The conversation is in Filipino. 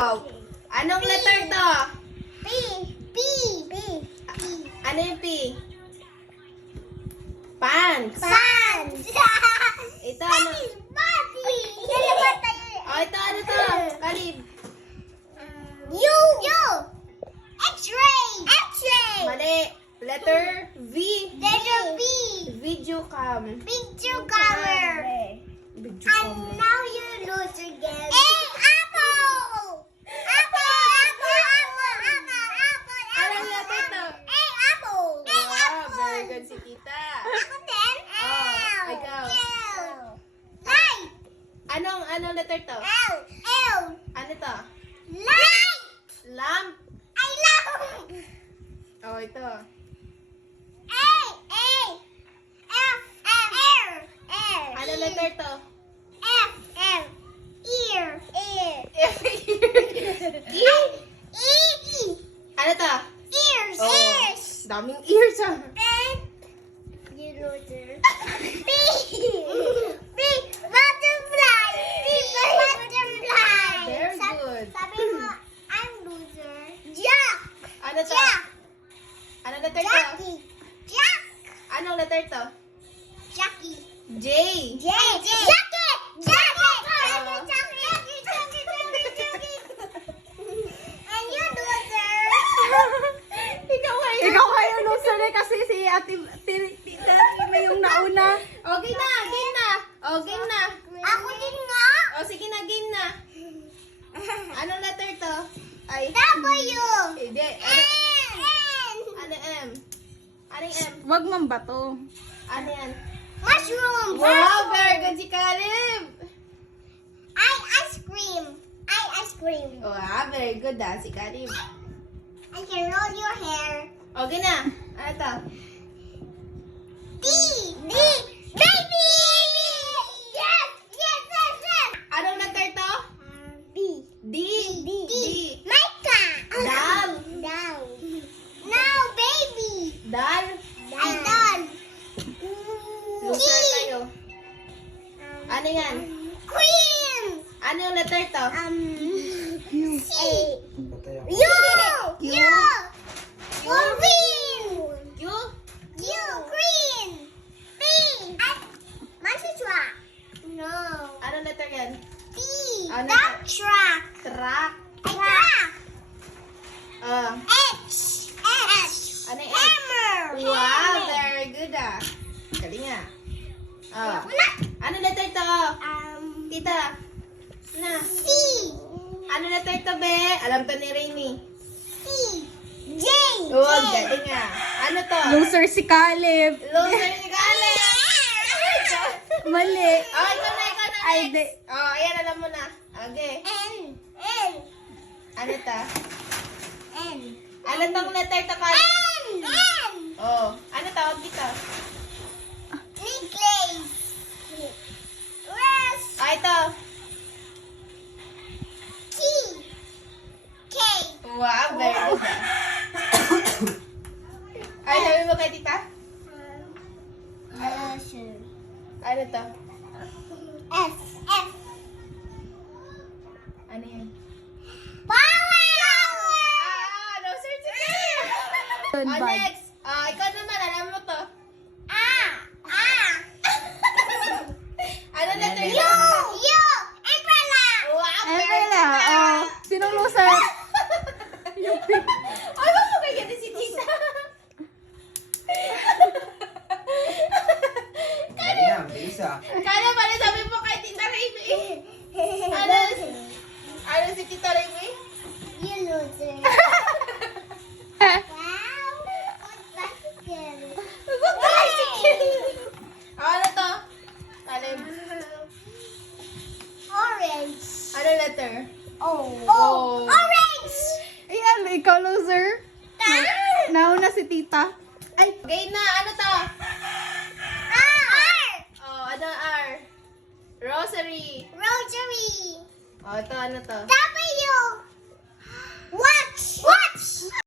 Oh, anong letter to? P. Ano yung P? Pants. Pants. Ito ano? Body. Oh, ito ano to? Kalib. U. X-ray. Mali. Letter V. Letter V. Video cam. Picture cover. Video And cam. now you lose again. Apple. Anong letter to? Apple. Wow, very good si tita. Ako din. Oh, ikaw. Light. Anong letter to? L. Ano to? Light. Lamp. I love. Oh, ito. Air. Anong letter to? F. Ear. F. E. Ano to? Ears. Oh, daming ears ah. You loser. B. Butterfly. Butterfly. Very good. Sabi mo, I'm loser. Jack. Ano to? Jack. Anong letter to? Jackie. Jack. Anong letter to? Jackie. J. Jacket. And you loser. Ikaw kayo loser eh kasi si tita may yung nauna. Okay na, game na. Oh, game na. Ako din nga. Oh, sige na, game na. Anong letter to? Ay, W. hindi. N. Ano M? Ano yung M? Wag man ba to? Ano yan? Mushroom. Wow, very good si Kalib. Ice cream. Wow, very good si Kalib. I can roll your hair. Okay na. Ano to? D. Baby. Yes. Anong letter to? B. D. D. Micah. Dal. Down. Now, baby. Dal. I done. Loser kayo. Ano yan? Queen. Ano yung letter to? C. U. Green. Q? Green. P. Monster truck. No. Anong letter yan? T. Ano Dump truck. Truck. Truck. H. Ano yung H? Hammer. Wow, very good Galing nga. Ano letter to? Tita. Na. C. Ano letter to, be? Alam to ni Rainy. C. J. Oh, galing nga. Ano to? Loser si Caleb. Loser ni Kalib. Mali. Oh, ikaw na Ay, next. di. Oh, ayan, alam mo na. Okay. N. Ano to? N. Ano tong letter to, Kalib? N. Oh, ano tawag dito? Necklace. Rest. Ah, ito. T. K. Wow, very good Ay, sabi mo kay tita? Ano to? F. Ano yun? Power. Loser si Kalib. Turn Oh, bad. next. Ikaw naman, alam mo to. Ano letter U. to? Umbrella. Wow, very Umbrella. good Oh, sinong loser? Ay, baka mo ganyan si tita. Dali na, bilis ah. Kaya pala sabi mo kay tita Raimi. Ano si tita Raimi? You loser. Wow. Bicycle. Ano to? Kalib. Orange. Ano letter? Oh. Orange. Ayan, ikaw loser. Nauna si tita. Ay, game na. Ano to? R. Oh, ano R? Rosary. Rosary. Oh, ito ano to? W. Watch.